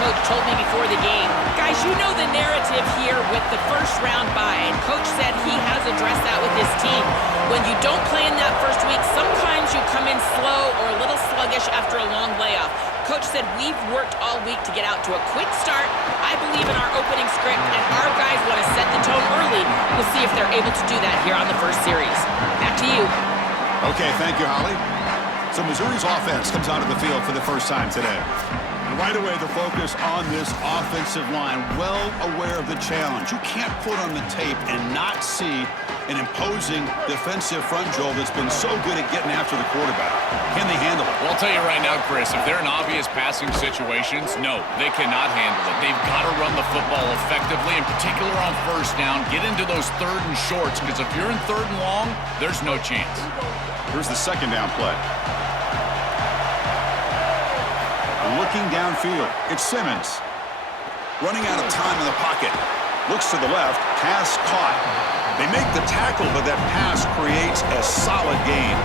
coach told me before the game, guys, you know the narrative here with the first round bye. And coach said he has addressed that with his team. When you don't play in that first week, sometimes you come in slow or a little sluggish after a long layoff. Coach said we've worked all week to get out to a quick start. I believe in our opening script, and our guys want to set the tone early. We'll see if they're able to do that here on the first series. Back to you. Okay, thank you, Holly. So Missouri's offense comes onto the field for the first time today. And right away, the focus on this offensive line, well aware of the challenge. You can't put on the tape and not see an imposing defensive front, Joel, that's been so good at getting after the quarterback. Can they handle it? Well, I'll tell you right now, Chris, if they're in obvious passing situations, no, they cannot handle it. They've got to run the football effectively, in particular on first down, get into those third and shorts, because if you're in third and long, there's no chance. Here's the second down play. Looking downfield, it's Simmons. Running out of time in the pocket. Looks to the left, pass caught. They make the tackle, but that pass creates a solid gain.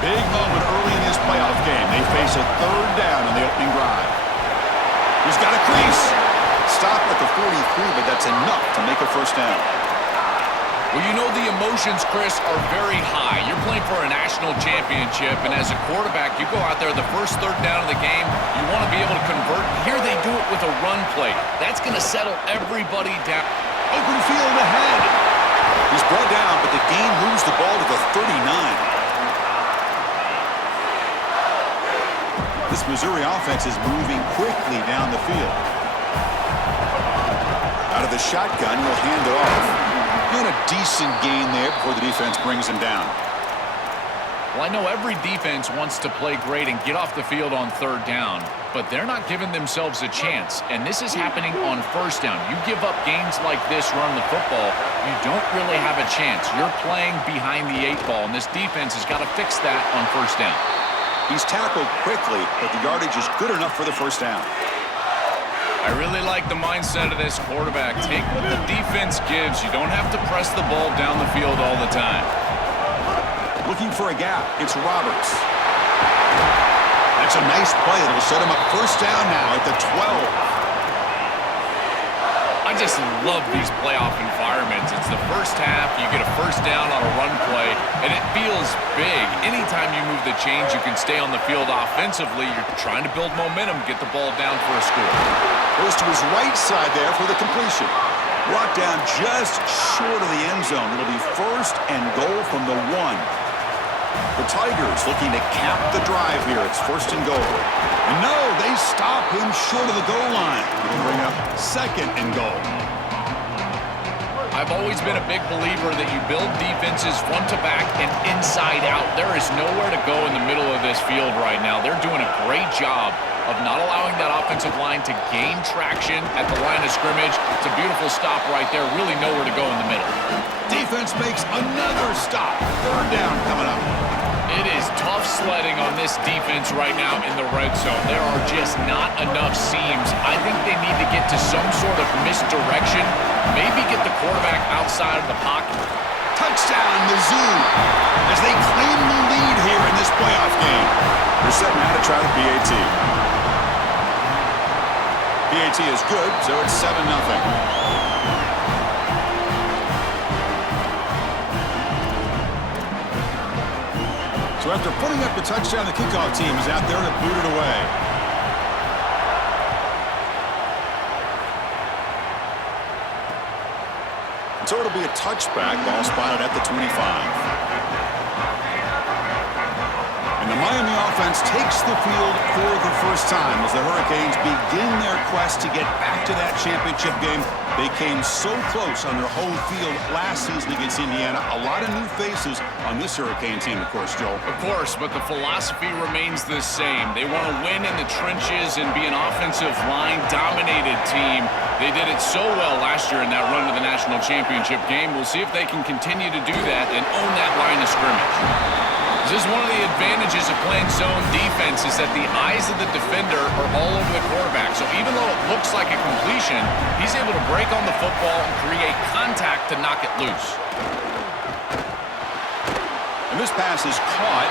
Big moment early in this playoff game. They face a third down in the opening drive. He's got a crease. Stop at the 43, but that's enough to make a first down. Well, you know the emotions, Chris, are very high. You're playing for a national championship, and as a quarterback, you go out there the first third down of the game, you want to be able to convert. Here they do it with a run play. That's going to settle everybody down. Open field ahead. He's brought down, but the gain moves the ball to the 39. This Missouri offense is moving quickly down the field. Out of the shotgun, he'll hand it off. And a decent gain there before the defense brings him down. Well, I know every defense wants to play great and get off the field on third down, but they're not giving themselves a chance, and this is happening on first down. You give up gains like this running the football, you don't really have a chance. You're playing behind the 8 ball, and this defense has got to fix that on first down. He's tackled quickly, but the yardage is good enough for the first down. I really like the mindset of this quarterback. Take what the defense gives. You don't have to press the ball down the field all the time. Looking for a gap. It's Roberts. That's a nice play. It'll set him up first down now at the 12. I just love these playoff environments. It's the first half. You get a first down on a run play, and it feels big. Anytime you move the chains, you can stay on the field offensively. You're trying to build momentum, get the ball down for a score. Goes to his right side there for the completion. Brought down just short of the end zone. It'll be first and goal from the 1. The Tigers looking to cap the drive here. It's first and goal. And no, they stop him short of the goal line. It'll bring up second and goal. I've always been a big believer that you build defenses front to back and inside out. There is nowhere to go in the middle of this field right now. They're doing a great job of not allowing that offensive line to gain traction at the line of scrimmage. It's a beautiful stop right there. Really nowhere to go in the middle. Defense makes another stop. Third down coming up. It is tough sledding on this defense right now in the red zone. There are just not enough seams. I think they need to get to some sort of misdirection. Maybe get the quarterback outside of the pocket. Touchdown, Mizzou, as they claim the lead here in this playoff game. They're set now to try the PAT. PAT is good, so it's 7-0. So after putting up the touchdown, the kickoff team is out there to boot it away. So it'll be a touchback, ball spotted at the 25. And the Miami offense takes the field for the first time as the Hurricanes begin their quest to get back to that championship game. They came so close on their home field last season against Indiana. A lot of new faces on this Hurricane team, of course, Joe. Of course, but the philosophy remains the same. They want to win in the trenches and be an offensive line-dominated team. They did it so well last year in that run to the national championship game. We'll see if they can continue to do that and own that line of scrimmage. This is one of the advantages of playing zone defense is that the eyes of the defender are all over the quarterback. So even though it looks like a completion, he's able to break on the football and create contact to knock it loose. And this pass is caught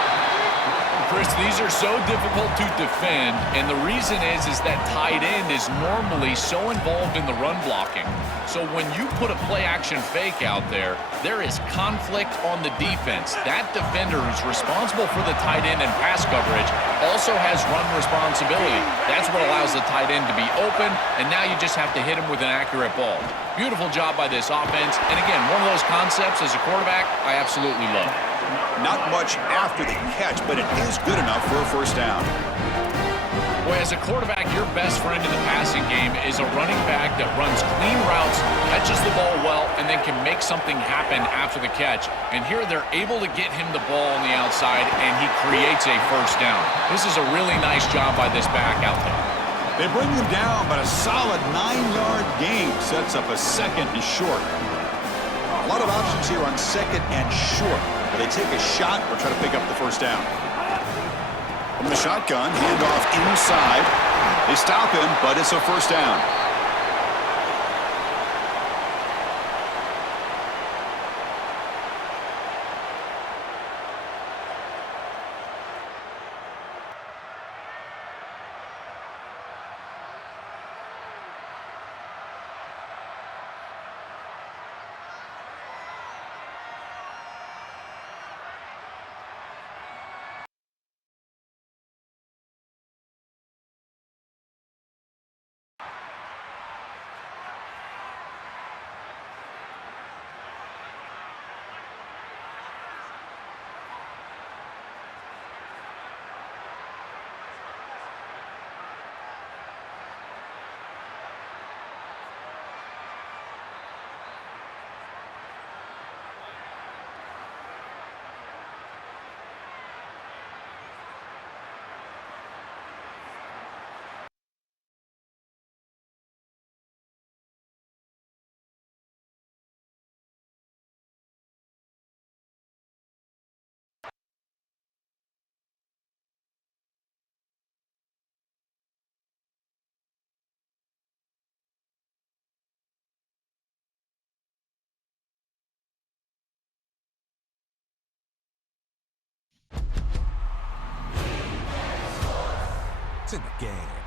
Chris, these are so difficult to defend, and the reason is that tight end is normally so involved in the run blocking. So when you put a play-action fake out there, there is conflict on the defense. That defender who's responsible for the tight end and pass coverage also has run responsibility. That's what allows the tight end to be open, and now you just have to hit him with an accurate ball. Beautiful job by this offense, and again, one of those concepts as a quarterback I absolutely love. Not much after the catch, but it is good enough for a first down. Boy, as a quarterback, your best friend in the passing game is a running back that runs clean routes, catches the ball well, and then can make something happen after the catch. And here they're able to get him the ball on the outside, and he creates a first down. This is a really nice job by this back out there. They bring him down, but a solid 9-yard gain sets up a second and short. A lot of options here on second and short. They take a shot or try to pick up the first down. From the shotgun, handoff inside. They stop him, but it's a first down. It's in the game.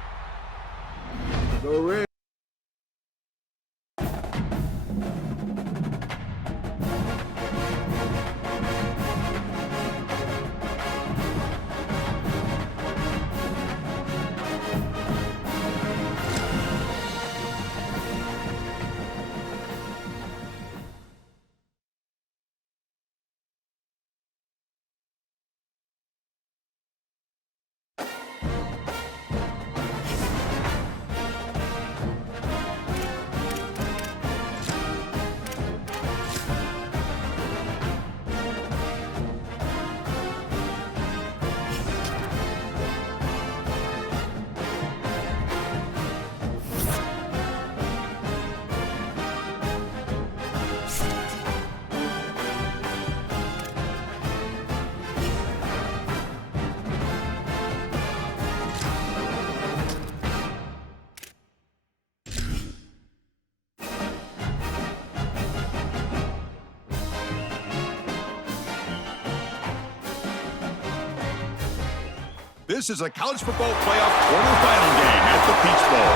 This is a college football playoff quarterfinal game at the Peach Bowl.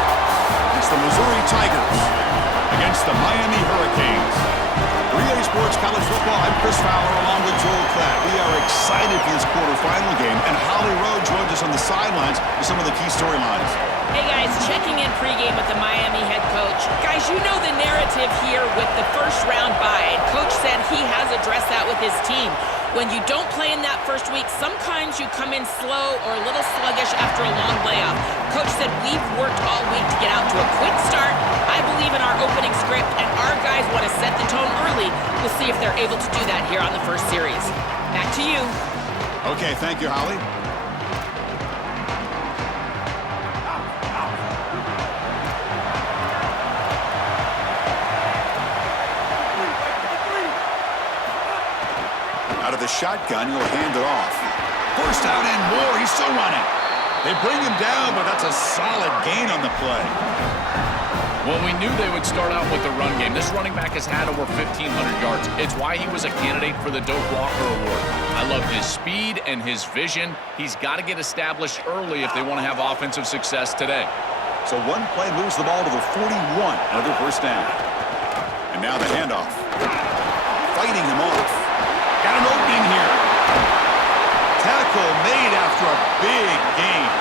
It's the Missouri Tigers against the Miami Hurricanes. 3A Sports College Football, I'm Chris Fowler along with Joel Klatt. We are excited for this quarterfinal game, and Holly Rowe joins us on the sidelines with some of the key storylines. Hey guys, checking in pregame with the Miami head coach. Guys, you know the narrative here with the first round bye. Coach said he has addressed that with his team. When you don't play in that first week, sometimes you come in slow or a little sluggish after a long layoff. Coach said we've worked all week to get out to a quick start. I believe in our opening script, and our guys want to set the tone early. We'll see if they're able to do that here on the first series. Back to you. Okay, thank you, Holly. Out of the shotgun, he'll hand it off. First down and more. He's still running. They bring him down, but that's a solid gain on the play. Well, we knew they would start out with the run game. This running back has had over 1,500 yards. It's why he was a candidate for the Doak Walker Award. I love his speed and his vision. He's got to get established early if they want to have offensive success today. So one play moves the ball to the 41, another first down. And now the handoff. Fighting him off. Got an opening here. Tackle made after a big gain.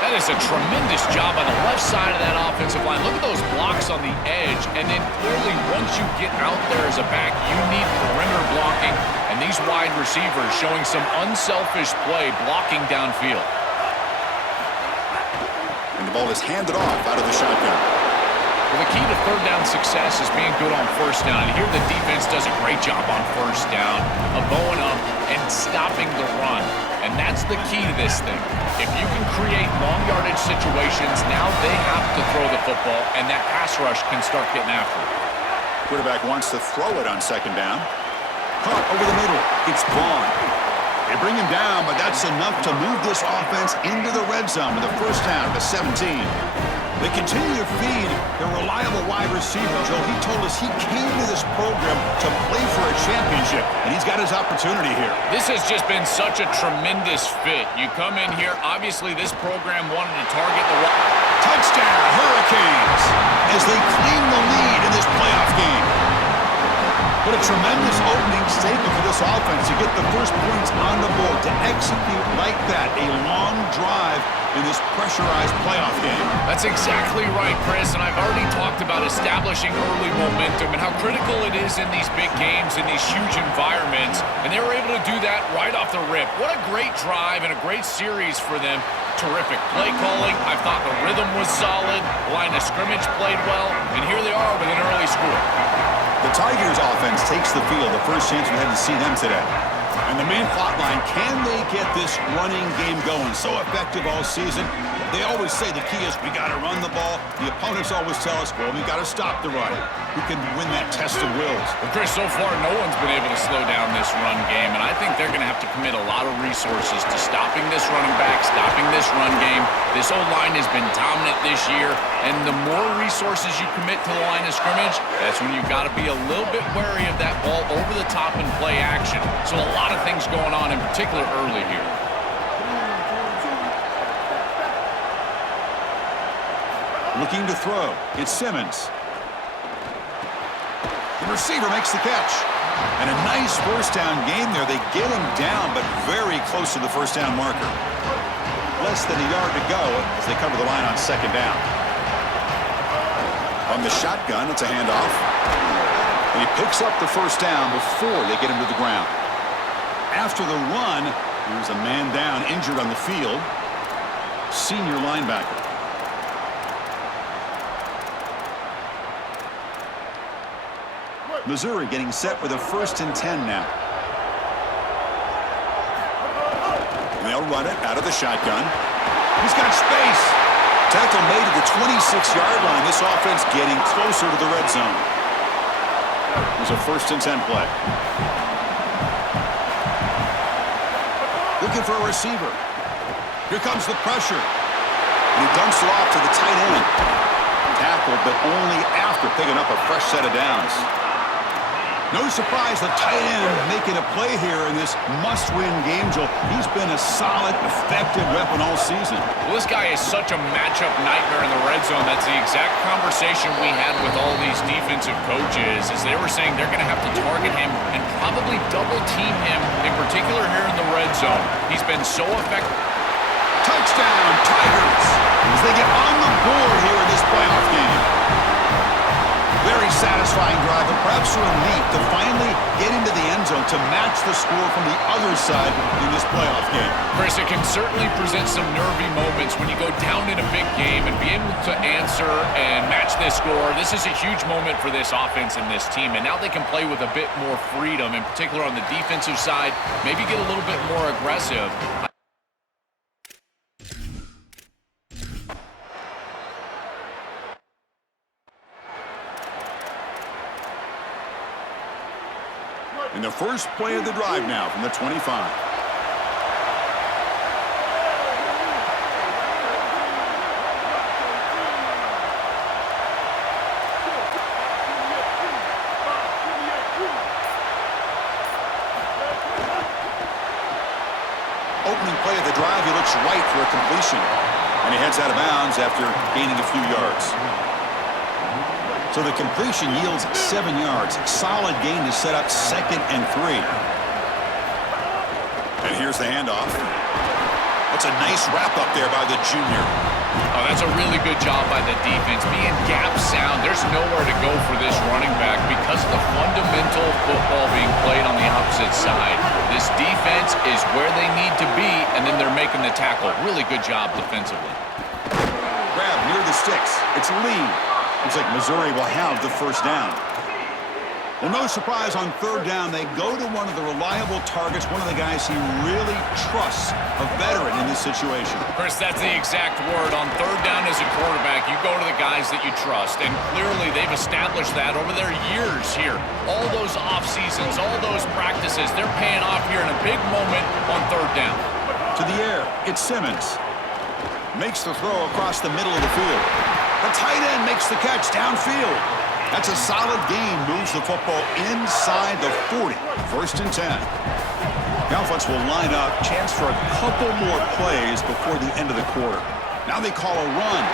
That is a tremendous job on the left side of that offensive line. Look at those blocks on the edge. And then clearly once you get out there as a back, you need perimeter blocking. And these wide receivers showing some unselfish play blocking downfield. And the ball is handed off out of the shotgun. Well, the key to third down success is being good on first down. And here the defense does a great job on first down of bowing up and stopping the run. And that's the key to this thing. If you can create long yardage situations, now they have to throw the football, and that pass rush can start getting after it. Quarterback wants to throw it on second down. Caught over the middle. It's Vaughn. They bring him down, but that's enough to move this offense into the red zone with a first down to 17. They continue to feed their reliable wide receiver. Joe, he told us he came to this program to play for a championship, and he's got his opportunity here. This has just been such a tremendous fit. You come in here, obviously this program wanted to target the touchdown, Hurricanes, as they claim the lead in this playoff game. What a tremendous opening statement for this offense to get the first points on the board, to execute like that, a long drive in this pressurized playoff game. That's exactly right, Chris, and I've already talked about establishing early momentum and how critical it is in these big games, in these huge environments, and they were able to do that right off the rip. What a great drive and a great series for them. Terrific play calling. I thought the rhythm was solid. The line of scrimmage played well, and here they are with an early score. The Tigers offense takes the field, the first chance we had to see them today. And the main plot line, can they get this running game going? So effective all season. They always say the key is we got to run the ball. The opponents always tell us, well, we got to stop the run. Who can win that test of wills? Well, Chris, so far no one's been able to slow down this run game, and I think they're going to have to commit a lot of resources to stopping this running back, stopping this run game. This O-line has been dominant this year, and the more resources you commit to the line of scrimmage, that's when you've got to be a little bit wary of that ball over the top and play action. So a lot of things going on, in particular early here. Looking to throw. It's Simmons. The receiver makes the catch. And a nice first down game there. They get him down, but very close to the first down marker. Less than a yard to go as they cover the line on second down. On the shotgun, it's a handoff. And he picks up the first down before they get him to the ground. After the run, there's a man down, injured on the field. Senior linebacker. Missouri getting set with a 1st and 10 now. And they'll run it out of the shotgun. He's got space. Tackle made at the 26-yard line. This offense getting closer to the red zone. There's a 1st and 10 play. Looking for a receiver. Here comes the pressure. And he dumps it off to the tight end. Tackled, but only after picking up a fresh set of downs. No surprise, the tight end making a play here in this must-win game, Joe. He's been a solid, effective weapon all season. Well, this guy is such a matchup nightmare in the red zone. That's the exact conversation we had with all these defensive coaches, as they were saying they're going to have to target him and probably double-team him, in particular here in the red zone. He's been so effective. Touchdown, Tigers, as they get on the board here in this playoff game. Very satisfying drive, but perhaps a relief to finally get into the end zone to match the score from the other side in this playoff game. Chris, it can certainly present some nervy moments when you go down in a big game and be able to answer and match this score. This is a huge moment for this offense and this team, and now they can play with a bit more freedom, in particular on the defensive side, maybe get a little bit more aggressive. In the first play of the drive now from the 25. opening play of the drive, he looks right for a completion. And he heads out of bounds after gaining a few yards. So the completion yields 7 yards. Solid gain to set up 2nd and 3. And here's the handoff. That's a nice wrap up there by the junior. Oh, that's a really good job by the defense. Being gap sound, there's nowhere to go for this running back because of the fundamental football being played on the opposite side. This defense is where they need to be, and then they're making the tackle. Really good job defensively. Grab near the sticks. It's Lee. Looks like Missouri will have the first down. Well, no surprise on 3rd down, they go to one of the reliable targets, one of the guys he really trusts, a veteran in this situation. Chris, that's the exact word. On 3rd down as a quarterback, you go to the guys that you trust, and clearly they've established that over their years here. All those off seasons, all those practices, they're paying off here in a big moment on 3rd down. To the air, it's Simmons. Makes the throw across the middle of the field. The tight end makes the catch downfield. That's a solid gain, moves the football inside the 40. 1st and 10. The offense will line up, chance for a couple more plays before the end of the quarter. Now they call a run.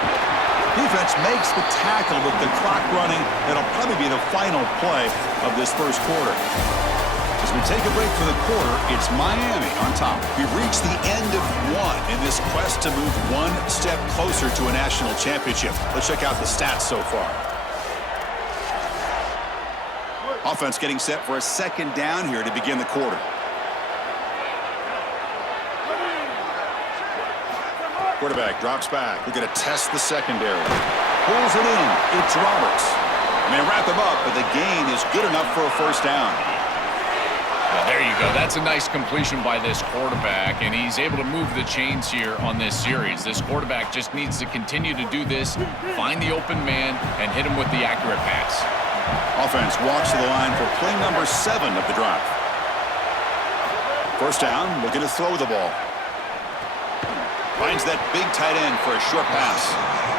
Defense makes the tackle with the clock running. That'll probably be the final play of this first quarter. As we take a break for the quarter, it's Miami on top. We've reached the end of 1 in this quest to move one step closer to a national championship. Let's check out the stats so far. Offense getting set for a 2nd down here to begin the quarter. Quarterback drops back. We're going to test the secondary. Pulls it in. It's Roberts. And they wrap him up, but the gain is good enough for a first down. There you go. That's a nice completion by this quarterback, and he's able to move the chains here on this series. This quarterback just needs to continue to do this, find the open man, and hit him with the accurate pass. Offense walks to the line for play number 7 of the drive. First down, looking to throw the ball. Finds that big tight end for a short pass.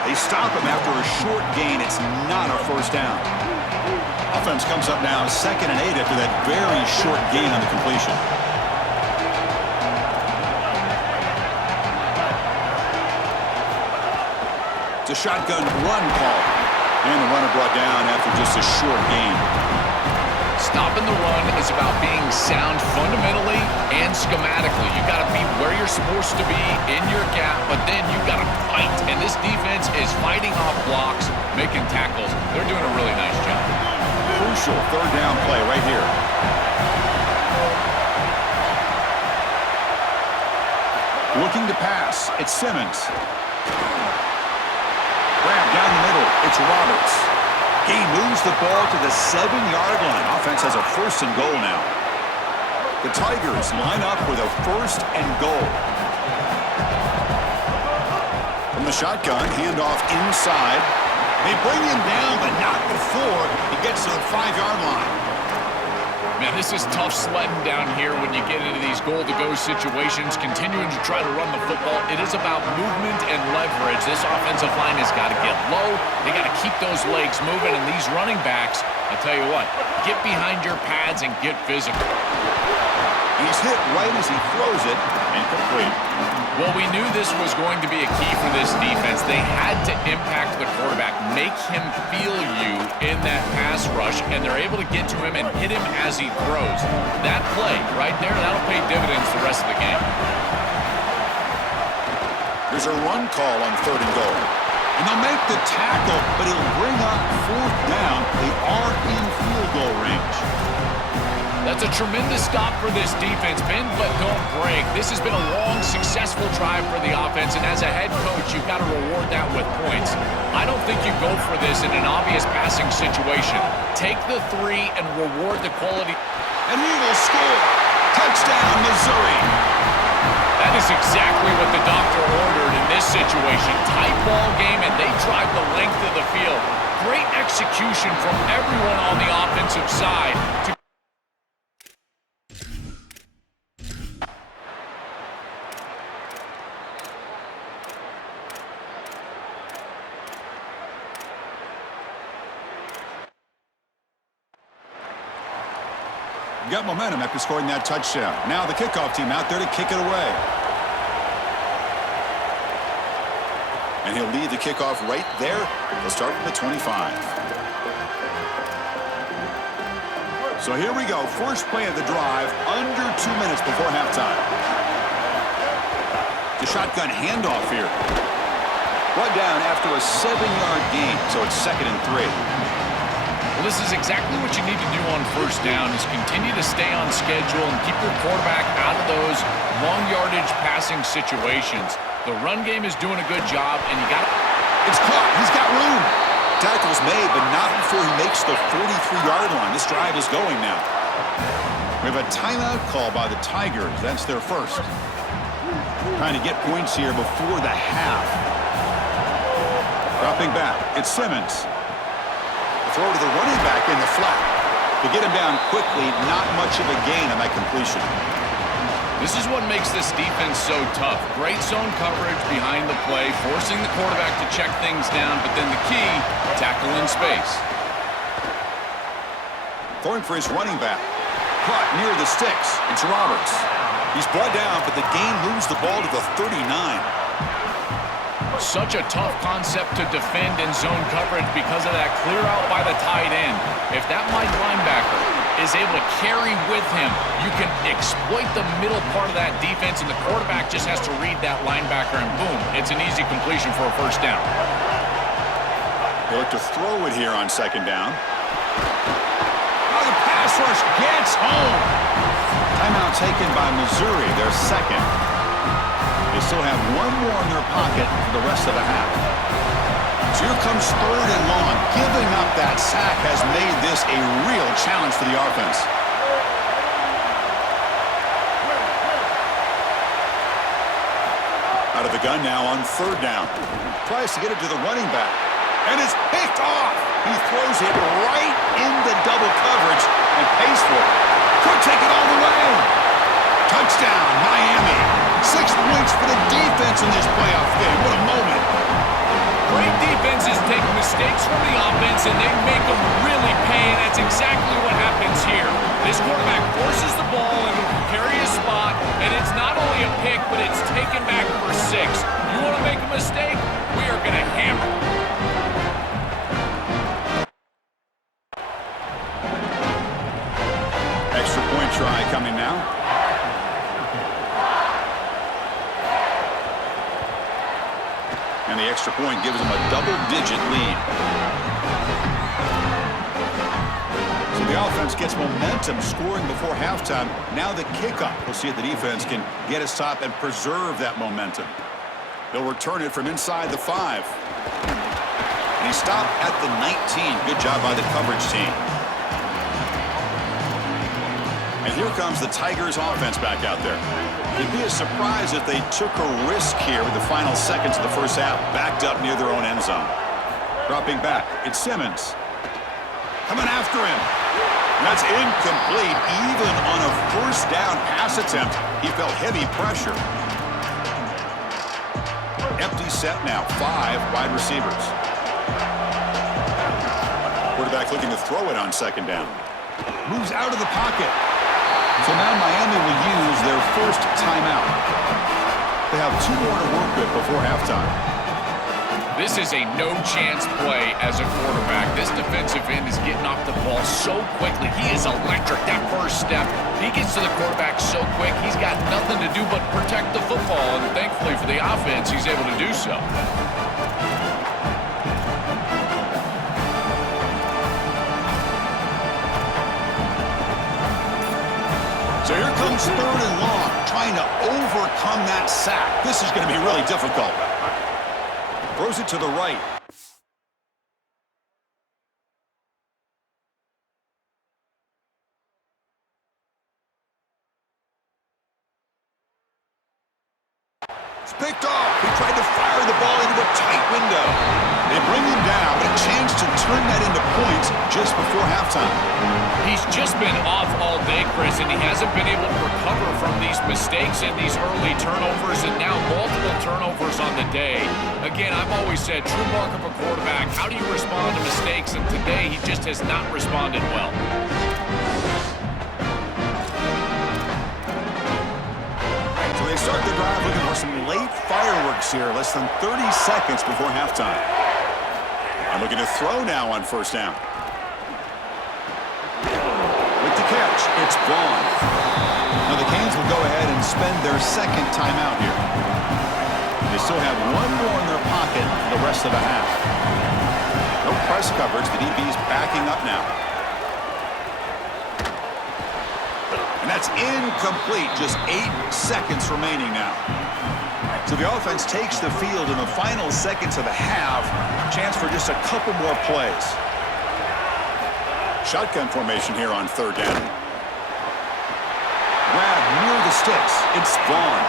They stop him after a short gain. It's not a first down. Offense comes up now 2nd and 8 after that very short gain on the completion. It's a shotgun run call. And the runner brought down after just a short gain. Stopping the run is about being sound fundamentally and schematically. You got to be where you're supposed to be in your gap, but then you got to fight. And this defense is fighting off blocks, making tackles. They're doing a really nice job. Crucial 3rd down play right here. Looking to pass. It's Simmons. Grab down the middle. It's Roberts. He moves the ball to the 7-yard line. Offense has a 1st and goal now. The Tigers line up with a 1st and goal. From the shotgun, handoff inside. They bring him down, but not before he gets to the 5-yard line. Man, this is tough sledding down here when you get into these goal-to-go situations, continuing to try to run the football. It is about movement and leverage. This offensive line has got to get low. They got to keep those legs moving, and these running backs, I tell you what, get behind your pads and get physical. He's hit right as he throws it, and complete. Well, we knew this was going to be a key for this defense. They had to impact the quarterback, make him feel you in that pass rush, and they're able to get to him and hit him as he throws. That play right there, that'll pay dividends the rest of the game. There's a run call on 3rd and goal. And they'll make the tackle, but it'll bring up 4th down. They are in field goal range. That's a tremendous stop for this defense. Bend but don't break. This has been a long, successful drive for the offense, and as a head coach, you've got to reward that with points. I don't think you go for this in an obvious passing situation. Take the 3 and reward the quality. And he will score. Touchdown, Missouri. That is exactly what the doctor ordered in this situation. Tight ball game, and they drive the length of the field. Great execution from everyone on the offensive side. Got momentum after scoring that touchdown. Now the kickoff team out there to kick it away. And he'll lead the kickoff right there. He'll start from the 25. So here we go. First play of the drive, under 2 minutes before halftime. The shotgun handoff here. Brought down after a 7-yard gain, so it's 2nd and 3. Well, this is exactly what you need to do on first down is continue to stay on schedule and keep your quarterback out of those long yardage passing situations. The run game is doing a good job, and you got to... It's caught. He's got room. Tackle's made, but not before he makes the 43-yard line. This drive is going now. We have a timeout call by the Tigers. That's their first. Trying to get points here before the half. Dropping back. It's Simmons. Throw to the running back in the flat. To get him down quickly, not much of a gain on that completion. This is what makes this defense so tough. Great zone coverage behind the play, forcing the quarterback to check things down, but then the key, tackle in space. Throwing for his running back. Caught near the sticks. It's Roberts. He's brought down, but the gain moves the ball to the 39. Such a tough concept to defend in zone coverage because of that clear out by the tight end. If that wide linebacker is able to carry with him, you can exploit the middle part of that defense, and the quarterback just has to read that linebacker, and boom, it's an easy completion for a first down. They look to throw it here on 2nd down. Oh, the pass rush gets home. Timeout taken by Missouri, their second. They still have one more in their pocket for the rest of the half. So here comes 3rd and long. Giving up that sack has made this a real challenge for the offense. Out of the gun now on 3rd down. Tries to get it to the running back. And it's picked off. He throws it right in the double coverage and pays for it. Could take it all the way. Touchdown, Miami. 6 points for the defense in this playoff game. What a moment. Great defenses take mistakes from the offense, and they make them really pay, and that's exactly what happens here. This quarterback forces the ball into a precarious spot, and it's not only a pick, but it's taken back for 6. You want to make a mistake? We are going to hammer. Extra point try coming now. And the extra point gives them a double-digit lead. So the offense gets momentum scoring before halftime. Now the kickoff. We'll see if the defense can get a stop and preserve that momentum. They'll return it from inside the 5. And he stopped at the 19. Good job by the coverage team. And here comes the Tigers offense back out there. It'd be a surprise if they took a risk here with the final seconds of the first half, backed up near their own end zone. Dropping back, it's Simmons. Coming after him. That's incomplete. Even on a first down pass attempt, he felt heavy pressure. Empty set now, 5 wide receivers. Quarterback looking to throw it on 2nd down. Moves out of the pocket. So now Miami will use their first timeout. They have 2 more to work with before halftime. This is a no-chance play as a quarterback. This defensive end is getting off the ball so quickly. He is electric. That first step, he gets to the quarterback so quick, he's got nothing to do but protect the football. And thankfully for the offense, he's able to do so. So here comes 3rd and long, trying to overcome that sack. This is going to be really difficult. Throws it to the right. It's picked off. He tried to fire the ball into a tight window. They bring him down, but a chance to turn that into points just before halftime. He's just been off all day, Chris, and he hasn't been able to recover from these mistakes and these early turnovers, and now multiple turnovers on the day. Again, I've always said, true mark of a quarterback, how do you respond to mistakes? And today, he just has not responded well. So they They start the drive looking for some late fireworks here, less than 30 seconds before halftime. And looking to throw now on first down. With the catch, it's Vaughn. Now the Canes will go ahead and spend their second timeout here. They still have one more in their pocket for the rest of the half. No press coverage. The DB's backing up now. And that's incomplete. Just 8 seconds remaining now. So the offense takes the field in the final seconds of the half. Chance for just a couple more plays. Shotgun formation here on third down. Grab near the sticks. It's Vaughn.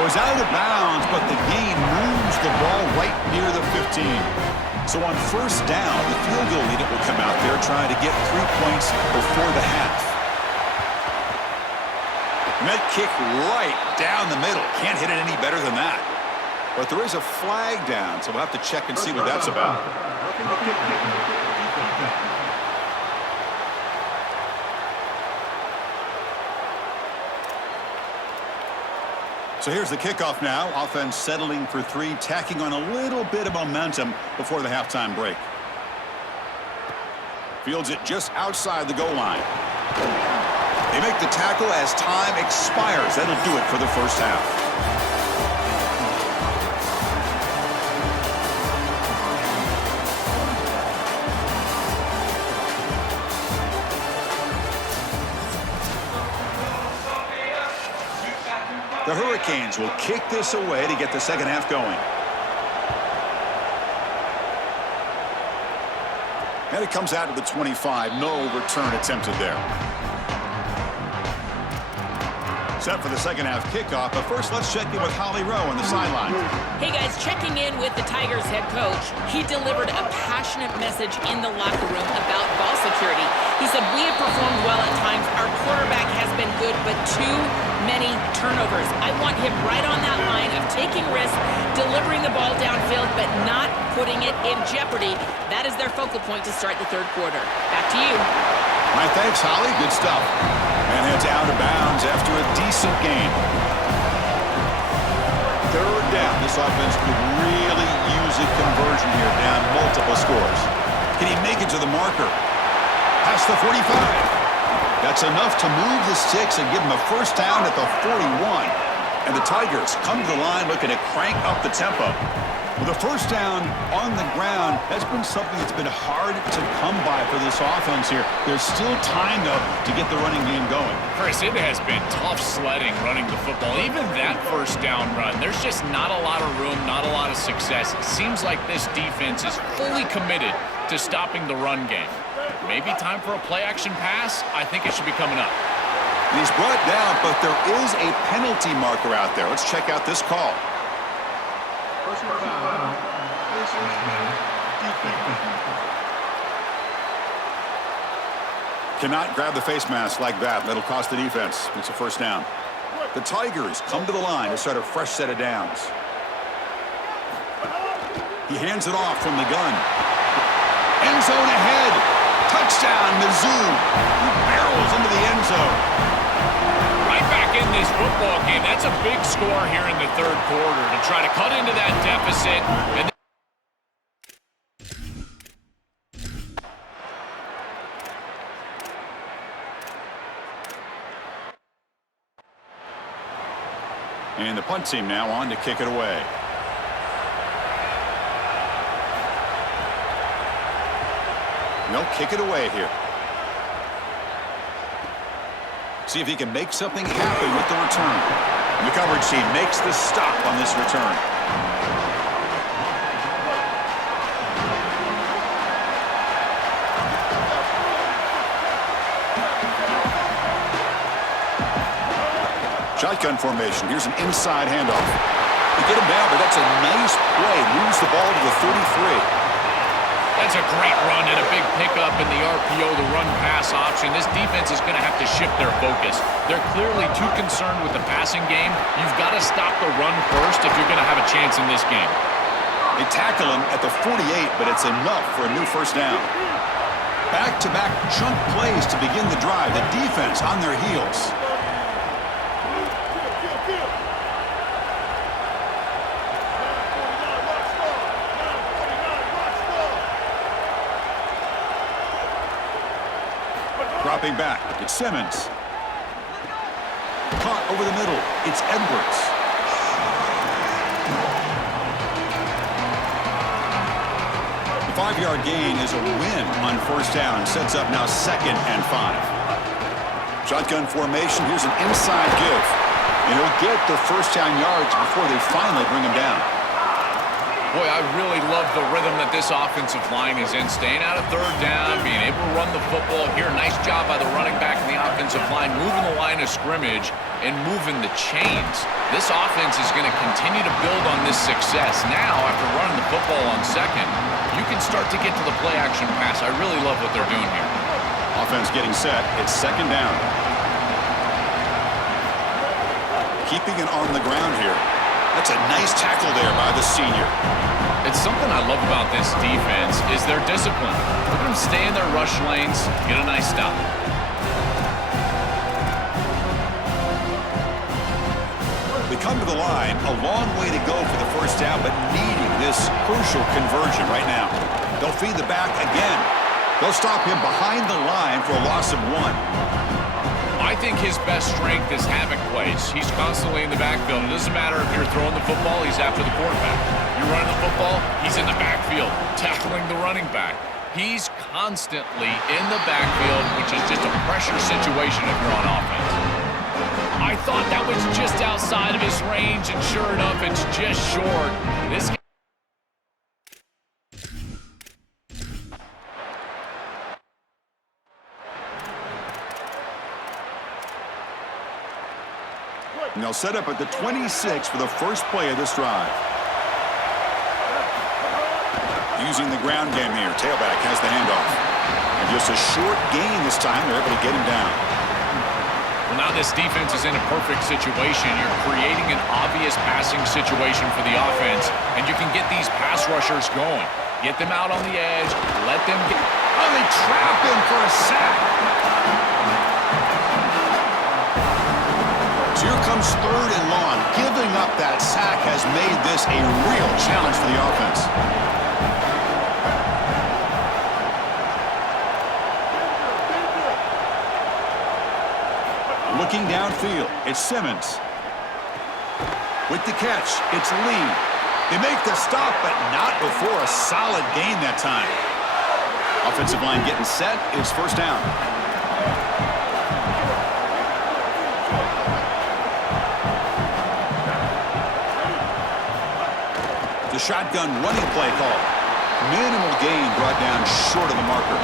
Goes out of bounds, but the gain moves the ball right near the 15. So on first down, the field goal unit will come out there trying to get 3 points before the half. And that kick right down the middle. Can't hit it any better than that. But there is a flag down, so we'll have to check and see what that's about. So here's the kickoff now. Offense settling for 3, tacking on a little bit of momentum before the halftime break. Fields it just outside the goal line. They make the tackle as time expires. That'll do it for the first half. The Hurricanes will kick this away to get the second half going. And it comes out to the 25. No return attempted there. Set for the second half kickoff, but first let's check in with Holly Rowe on the sideline. Hey guys, checking in with the Tigers head coach. He delivered a passionate message in the locker room about ball security. He said, we have performed well at times. Our quarterback has been good, but too many turnovers. I want him right on that line of taking risks, delivering the ball downfield, but not putting it in jeopardy. That is their focal point to start the third quarter. Back to you. My thanks, Holly. Good stuff. And heads out of bounds after a decent gain. Third down. This offense could really use a conversion here, down multiple scores. Can he make it to the marker? Past the 45. That's enough to move the sticks and give him a first down at the 41. And the Tigers come to the line looking to crank up the tempo. With a first down on the ground, that's been something that's been hard to come by for this offense here. There's still time, though, to get the running game going. Chris, it has been tough sledding running the football. Even that first down run, there's just not a lot of room, not a lot of success. It seems like this defense is fully committed to stopping the run game. Maybe time for a play-action pass? I think it should be coming up. And he's brought down, but there is a penalty marker out there. Let's check out this call. Cannot grab the face mask like that. That'll cost the defense. It's a first down. The Tigers come to the line to start a fresh set of downs. He hands it off from the gun. End zone ahead. Touchdown, Mizzou. He barrels into the end zone. Right back in this football game. That's a big score here in the third quarter to try to cut into that deficit. And the punt team now on to kick it away. No, kick it away here. See if he can make something happen with the return. And the coverage team makes the stop on this return. Shotgun formation. Here's an inside handoff. They get him down, but that's a nice play. Moves the ball to the 33. That's a great run and a big pickup in the RPO, the run-pass option. This defense is going to have to shift their focus. They're clearly too concerned with the passing game. You've got to stop the run first if you're going to have a chance in this game. They tackle him at the 48, but it's enough for a new first down. Back-to-back chunk plays to begin the drive. The defense on their heels. Dropping back, it's Simmons. Caught over the middle, it's Edwards. The 5-yard gain is a win on first down. Sets up now 2nd and 5. Shotgun formation, here's an inside give. And he'll get the first down yards before they finally bring him down. Boy, I really love the rhythm that this offensive line is in. Staying out of third down, being able to run the football here. Nice job by the running back and the offensive line, moving the line of scrimmage and moving the chains. This offense is going to continue to build on this success. Now, after running the football on second, you can start to get to the play-action pass. I really love what they're doing here. Offense getting set. It's 2nd down. Keeping it on the ground here. That's a nice tackle there by the senior. It's something I love about this defense is their discipline. Look at them stay in their rush lanes, get a nice stop. They come to the line, a long way to go for the first down, but needing this crucial conversion right now. They'll feed the back again. They'll stop him behind the line for a loss of 1. I think his best strength is havoc plays. He's constantly in the backfield. It doesn't matter if you're throwing the football, he's after the quarterback. You're running the football, he's in the backfield, tackling the running back. He's constantly in the backfield, which is just a pressure situation if you're on offense. I thought that was just outside of his range, and sure enough, it's just short. This And they'll set up at the 26 for the first play of this drive. Using the ground game here. Tailback has the handoff. And just a short gain this time. They're able to get him down. Well, now this defense is in a perfect situation. You're creating an obvious passing situation for the offense, and you can get these pass rushers going. Get them out on the edge. Let them get... Oh, they trap him for a sack. Here comes 3rd and long. Giving up that sack has made this a real challenge for the offense. Looking downfield, it's Simmons. With the catch, it's Lee. They make the stop, but not before a solid gain that time. Offensive line getting set. It's first down. The shotgun running play call. Minimal gain brought down short of the marker.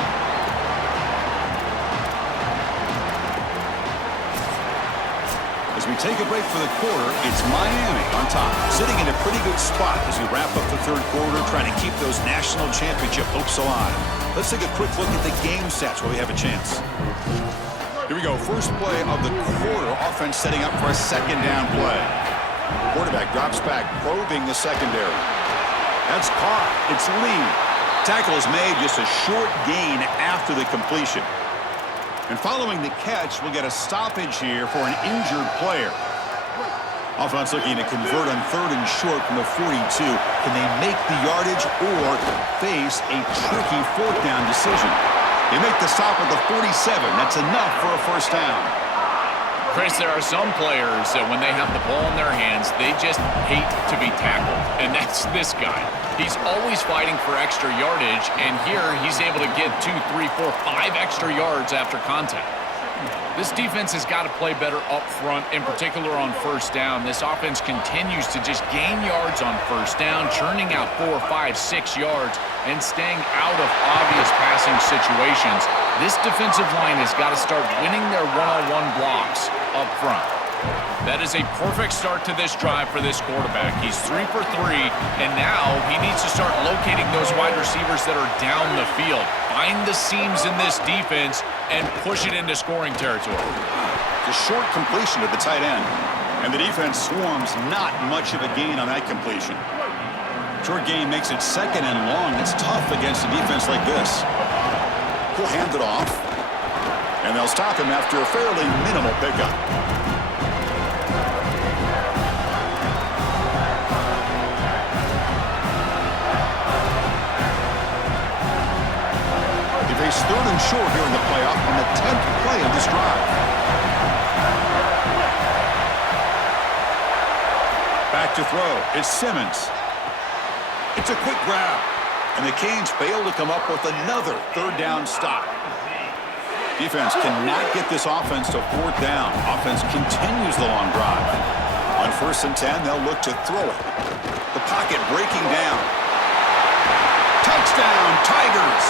As we take a break for the quarter, it's Miami on top, sitting in a pretty good spot as we wrap up the 3rd quarter, trying to keep those national championship hopes alive. Let's take a quick look at the game stats while we have a chance. Here we go. First play of the quarter. Offense setting up for a 2nd down play. Quarterback drops back, probing the secondary. That's caught. It's Lee. Tackle is made, just a short gain after the completion. And following the catch, we'll get a stoppage here for an injured player. Offense looking to convert on 3rd and short from the 42. Can they make the yardage or face a tricky 4th down decision? They make the stop at the 47. That's enough for a first down. Chris, there are some players that when they have the ball in their hands, they just hate to be tackled. And that's this guy. He's always fighting for extra yardage, and here he's able to get 2, 3, 4, 5 extra yards after contact. This defense has got to play better up front, in particular on first down. This offense continues to just gain yards on first down, churning out 4, 5, 6 yards, and staying out of obvious passing situations. This defensive line has got to start winning their one-on-one blocks up front. That is a perfect start to this drive for this quarterback. He's 3 for 3, and now he needs to start locating those wide receivers that are down the field. Find the seams in this defense and push it into scoring territory. The short completion to the tight end. And the defense swarms, not much of a gain on that completion. Short gain makes it 2nd and long. It's tough against a defense like this. He'll hand it off, and they'll stop him after a fairly minimal pickup. They face 3rd and short here in the playoff on the 10th play of this drive. Back to throw. It's Simmons. It's a quick grab. And the Canes fail to come up with another third down stop. Defense cannot get this offense to fourth down. Offense continues the long drive. On 1st and 10, they'll look to throw it. The pocket breaking down. Touchdown, Tigers!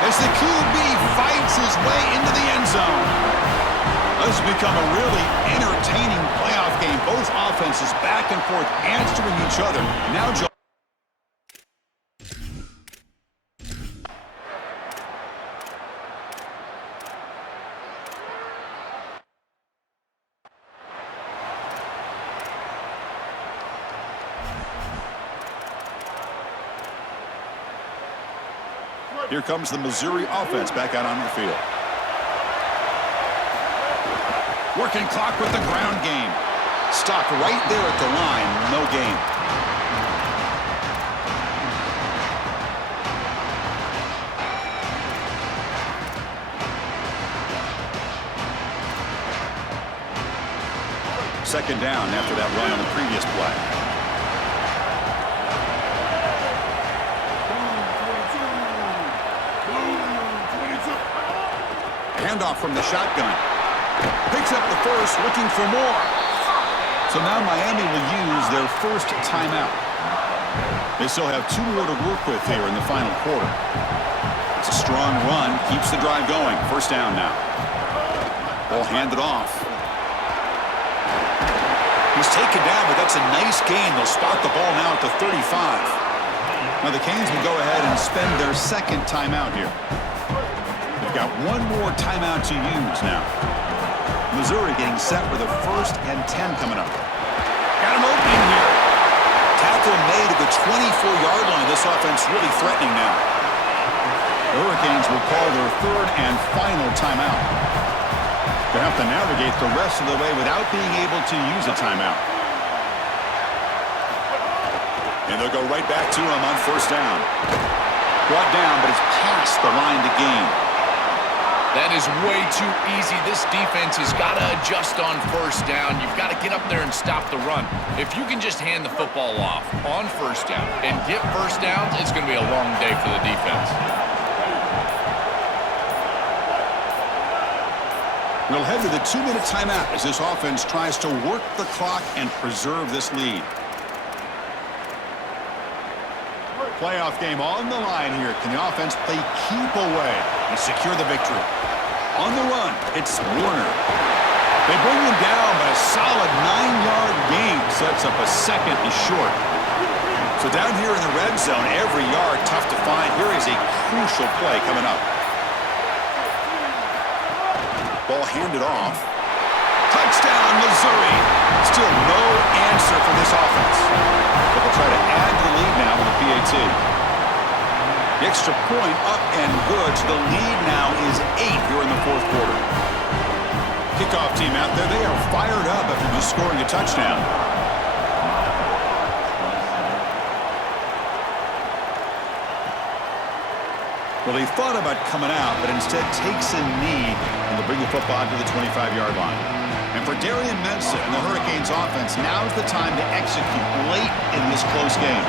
As the QB fights his way into the end zone. This has become a really entertaining playoff game. Both offenses back and forth answering each other. Now, Joe. Here comes the Missouri offense back out on the field. Working clock with the ground game. Stopped right there at the line. No gain. Second down after that run on the previous play. Handoff from the shotgun. Picks up the first, looking for more. So now Miami will use their first timeout. They still have 2 more to work with here in the final quarter. It's a strong run, keeps the drive going. First down now. Ball handed off. He's taken down, but that's a nice gain. They'll spot the ball now at the 35. Now the Canes will go ahead and spend their second timeout here. Got 1 more timeout to use now. Missouri getting set with a 1st and 10 coming up. Got him open here. Tackle made at the 24-yard line. This offense really threatening now. The Hurricanes will call their 3rd and final timeout. They'll have to navigate the rest of the way without being able to use a timeout. And they'll go right back to him on 1st down. Brought down, but it's past the line to gain. That is way too easy. This defense has got to adjust on 1st down. You've got to get up there and stop the run. If you can just hand the football off on 1st down and get 1st downs, it's going to be a long day for the defense. We'll head to the 2-minute timeout as this offense tries to work the clock and preserve this lead. Playoff game on the line here. Can the offense play keep away and secure the victory? On the run, it's Warner. They bring him down, but a solid 9-yard gain sets up a 2nd and short. So down here in the red zone, every yard tough to find. Here is a crucial play coming up. Ball handed off. Touchdown, Missouri. Still no answer for this offense. But they'll try to add to the lead now with a PAT. The extra point up and good. So the lead now is 8 here in the 4th quarter. Kickoff team out there. They are fired up after just scoring a touchdown. Well, he thought about coming out, but instead takes a knee and will bring the football to the 25-yard line. And for Darian Mensah and the Hurricanes offense, now's the time to execute late in this close game.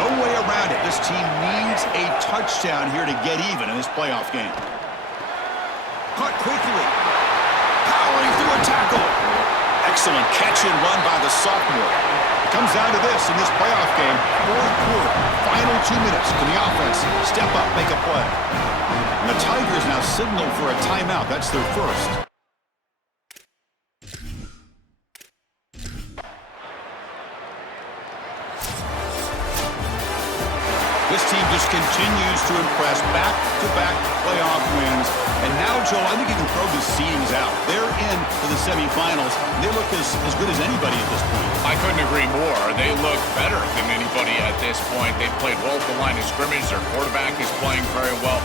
No way around it. This team needs a touchdown here to get even in this playoff game. Caught quickly. Powering through a tackle. Excellent catch and run by the sophomore. It comes down to this in this playoff game. 4th quarter. Final 2 minutes. Can the offense step up, make a play? And the Tigers now signal for a timeout. That's their first. This team just continues to impress. Back-to-back playoff wins. And now, Joel, I think you can throw the seedings out. They're in for the semifinals. They look as good as anybody at this point. I couldn't agree more. They look better than anybody at this point. They've played well at the line of scrimmage. Their quarterback is playing very well.